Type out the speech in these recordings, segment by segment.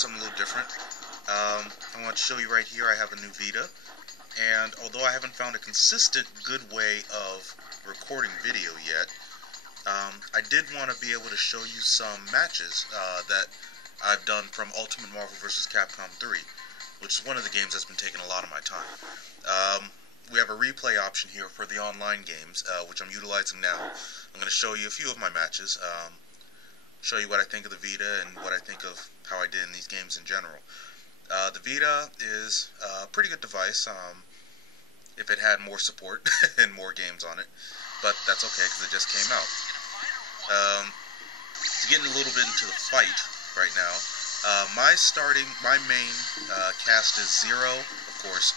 something a little different. I want to show you right here I have a new Vita, and although I haven't found a consistent good way of recording video yet, I did want to be able to show you some matches that I've done from Ultimate Marvel vs. Capcom 3, which is one of the games that's been taking a lot of my time. We have a replay option here for the online games, which I'm utilizing now. I'm going to show you a few of my matches, show you what I think of the Vita and what I think of how I did in these games in general. The Vita is a pretty good device if it had more support and more games on it, but that's okay because it just came out. Getting a little bit into the fight right now. My main cast is Zero, of course,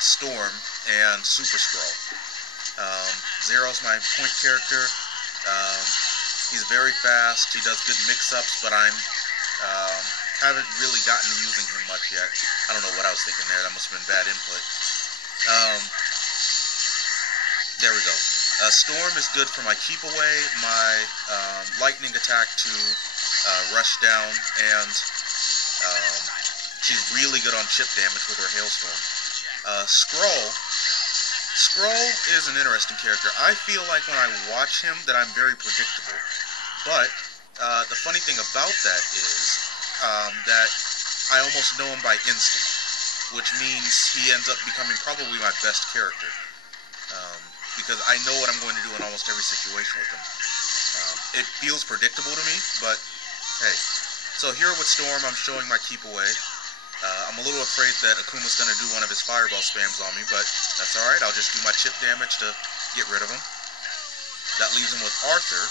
Storm, and Super Skrull. Zero's my point character. He's very fast. He does good mix-ups, but haven't really gotten to using him much yet. I don't know what I was thinking there. That must have been bad input. There we go. Storm is good for my keep away, my lightning attack to rush down, and she's really good on chip damage with her hailstorm. Skrull is an interesting character. I feel like when I watch him that I'm very predictable, but the funny thing about that is that I almost know him by instinct, which means he ends up becoming probably my best character, because I know what I'm going to do in almost every situation with him. It feels predictable to me, but hey. So here with Storm, I'm showing my keep away. I'm a little afraid that Akuma's going to do one of his fireball spams on me, but that's alright. I'll just do my chip damage to get rid of him. That leaves him with Arthur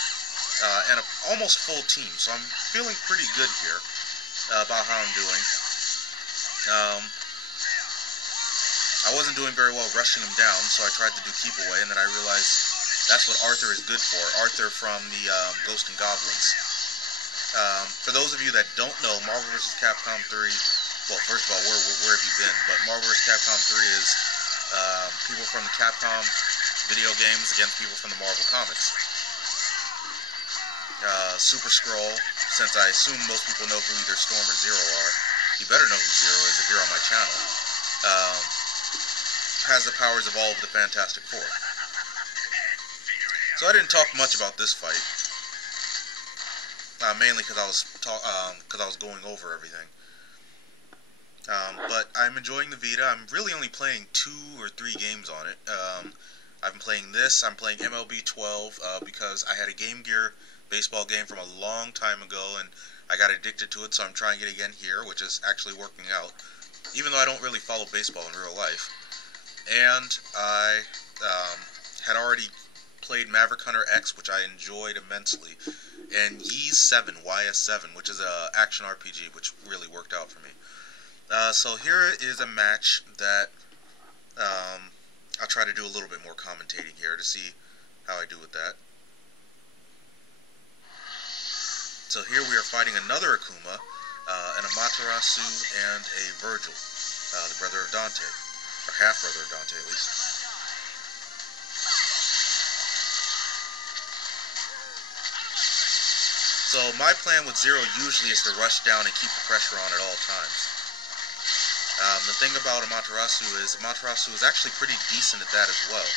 and an almost full team, so I'm feeling pretty good here about how I'm doing. I wasn't doing very well rushing him down, so I tried to do keep away, and then I realized that's what Arthur is good for. Arthur from the Ghost and Goblins. For those of you that don't know, Marvel vs. Capcom 3, well, first of all, where have you been? But Marvel vs. Capcom 3 is people from the Capcom video games against people from the Marvel comics. Super Skrull, since I assume most people know who either Storm or Zero are, you better know who Zero is if you're on my channel, has the powers of all of the Fantastic Four. So I didn't talk much about this fight, mainly because I was going over everything. But I'm enjoying the Vita. I'm really only playing 2 or 3 games on it. I've been playing this. I'm playing MLB 12 because I had a Game Gear baseball game from a long time ago, and I got addicted to it, so I'm trying it again here, which is actually working out, even though I don't really follow baseball in real life. And I had already played Maverick Hunter X, which I enjoyed immensely, and YS7, which is an action RPG, which really worked out for me. So here is a match that I'll try to do a little bit more commentating here to see how I do with that. So here we are fighting another Akuma, an Amaterasu, and a Virgil, the brother of Dante, or half-brother of Dante at least. So my plan with Zero usually is to rush down and keep the pressure on at all times. The thing about Amaterasu is actually pretty decent at that as well.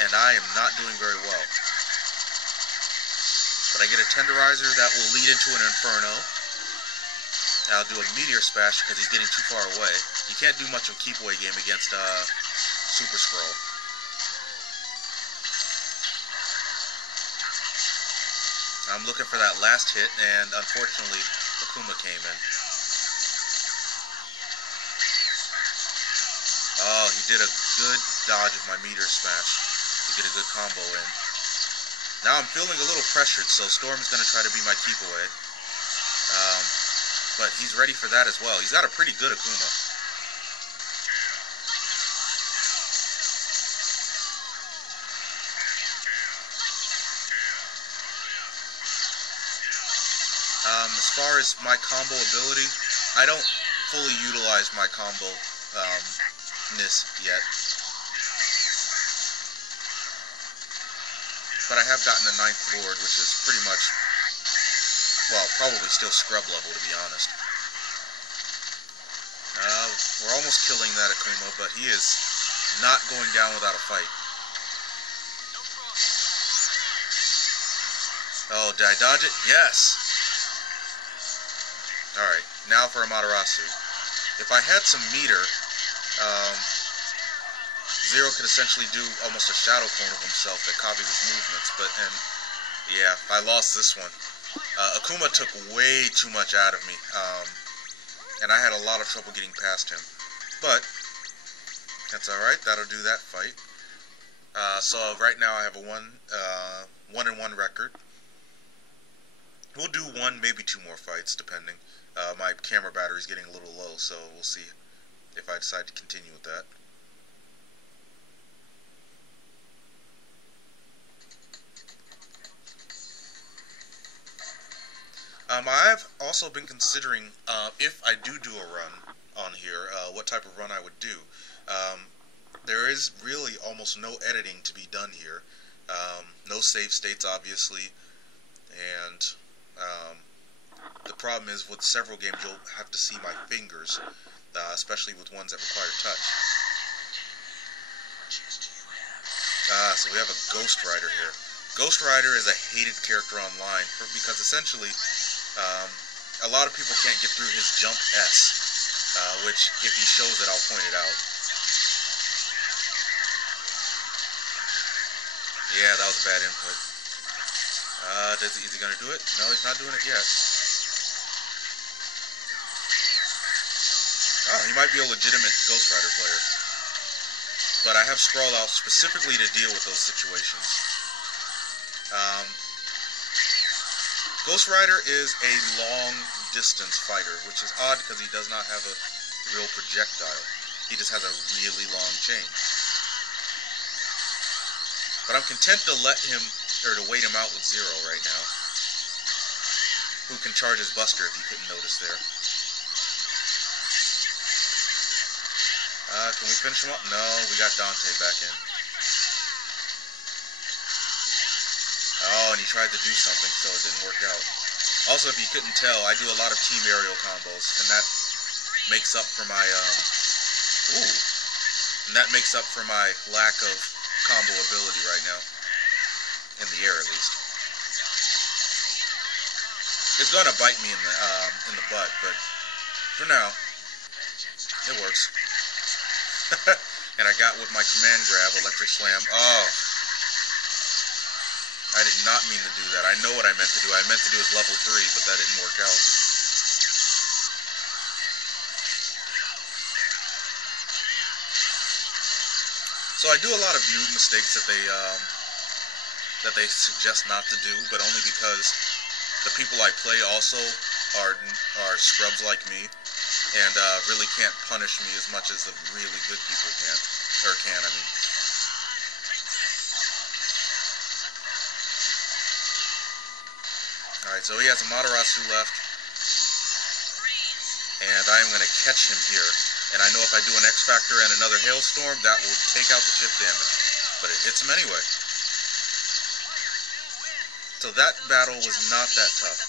And I am not doing very well. But I get a Tenderizer that will lead into an Inferno. I'll do a Meteor Smash because he's getting too far away. You can't do much of a keep away game against Super Skrull. I'm looking for that last hit, and unfortunately, Akuma came in. Oh, he did a good dodge of my Meteor Smash to get a good combo in. Now I'm feeling a little pressured, so Storm is going to try to be my keep away. But he's ready for that as well. He's got a pretty good Akuma. As far as my combo ability, I don't fully utilize my combo-ness yet. But I have gotten the 9th Lord, which is pretty much Well, probably still scrub level, to be honest. We're almost killing that Akuma, but he is not going down without a fight. Oh, did I dodge it? Yes! Alright, now for Amaterasu. If I had some meter, Zero could essentially do almost a shadow clone of himself that copies his movements, and yeah, I lost this one. Akuma took way too much out of me, and I had a lot of trouble getting past him. But that's alright, that'll do that fight. So right now I have a 1-1 record. We'll do one, maybe two more fights, depending. My camera battery's getting a little low, so we'll see if I decide to continue with that. I've also been considering, if I do a run on here, what type of run I would do. There is really almost no editing to be done here. No save states, obviously, and the problem is with several games you'll have to see my fingers, especially with ones that require touch. So we have a Ghost Rider here. Ghost Rider is a hated character online because essentially a lot of people can't get through his jump S, which if he shows it I'll point it out. Yeah, that was a bad input. Is he gonna do it? No, he's not doing it yet. Oh, he might be a legitimate Ghost Rider player. But I have Sprawl out specifically to deal with those situations. Ghost Rider is a long-distance fighter, which is odd because he does not have a real projectile. He just has a really long chain. But I'm content to let him, or to wait him out with Zero right now, who can charge his Buster if you couldn't notice there. Can we finish him up? No, we got Dante back in. Oh, and he tried to do something, so it didn't work out. Also, if you couldn't tell, I do a lot of team aerial combos, and that makes up for my, lack of combo ability right now. In the air, at least. It's gonna bite me in the butt, but for now, it works. And I got with my command grab, electric slam. Oh. I did not mean to do that. I know what I meant to do. I meant to do his level 3, but that didn't work out. So I do a lot of noob mistakes that they suggest not to do, but only because the people I play also are scrubs like me, and really can't punish me as much as the really good people can. Alright, so he has a Amaterasu left, and I am going to catch him here. And I know if I do an X-Factor and another Hailstorm, that will take out the chip damage. But it hits him anyway. So that battle was not that tough.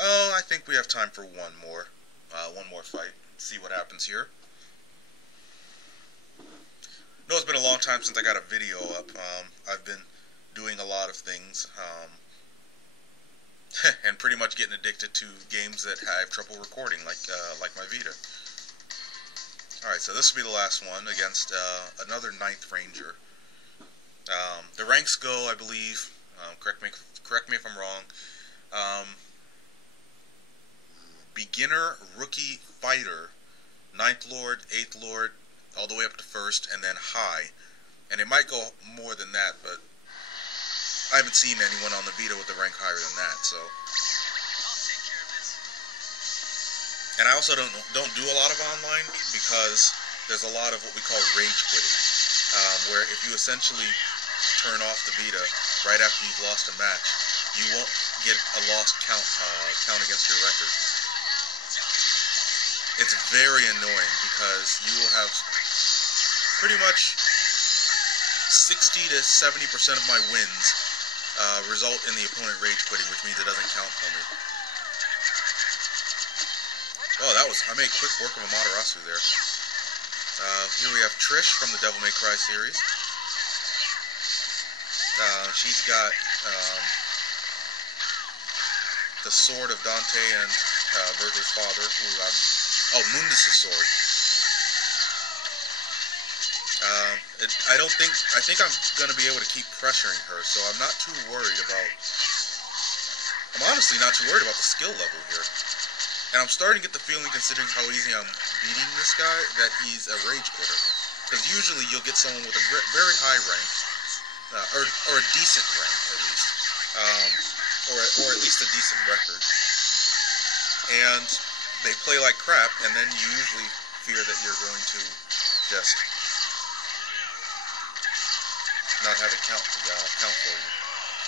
Oh, I think we have time for one more fight. See what happens here. No, it's been a long time since I got a video up. I've been doing a lot of things, and pretty much getting addicted to games that I have trouble recording, like my Vita. Alright, so this will be the last one against another 9th Ranger. The ranks go, I believe, correct me if I'm wrong, Beginner, Rookie, Fighter, 9th Lord, 8th Lord, all the way up to 1st, and then High. And it might go more than that, but I haven't seen anyone on the Vita with a rank higher than that, so. And I also don't do a lot of online because there's a lot of what we call rage quitting, where if you essentially turn off the Vita right after you've lost a match, you won't get a lost count against your record. It's very annoying because you will have pretty much 60 to 70% of my wins result in the opponent rage quitting, which means it doesn't count for me. Oh, I made quick work of Amaterasu there. Here we have Trish from the Devil May Cry series. She's got the sword of Dante and Virgil's father, Mundus' sword. I think I'm going to be able to keep pressuring her, so I'm not too worried about... I'm honestly not too worried about the skill level here. And I'm starting to get the feeling, considering how easy I'm beating this guy, that he's a rage quitter. Because usually you'll get someone with a very high rank, or a decent rank, at least. Or at least a decent record. And they play like crap, and then you usually fear that you're going to just not have it count for you.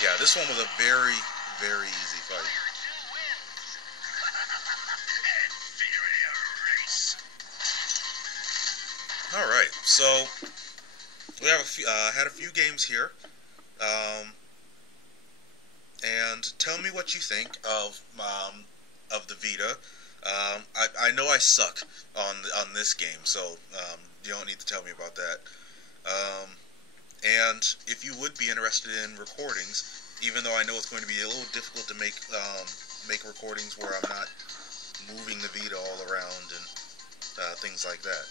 Yeah, this one was a very, very easy fight. Alright, so we have had a few games here, and tell me what you think of the Vita. I know I suck on this game, so you don't need to tell me about that. And if you would be interested in recordings, even though I know it's going to be a little difficult to make recordings where I'm not moving the Vita all around and things like that.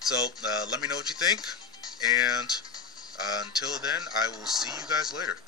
So let me know what you think, and until then, I will see you guys later.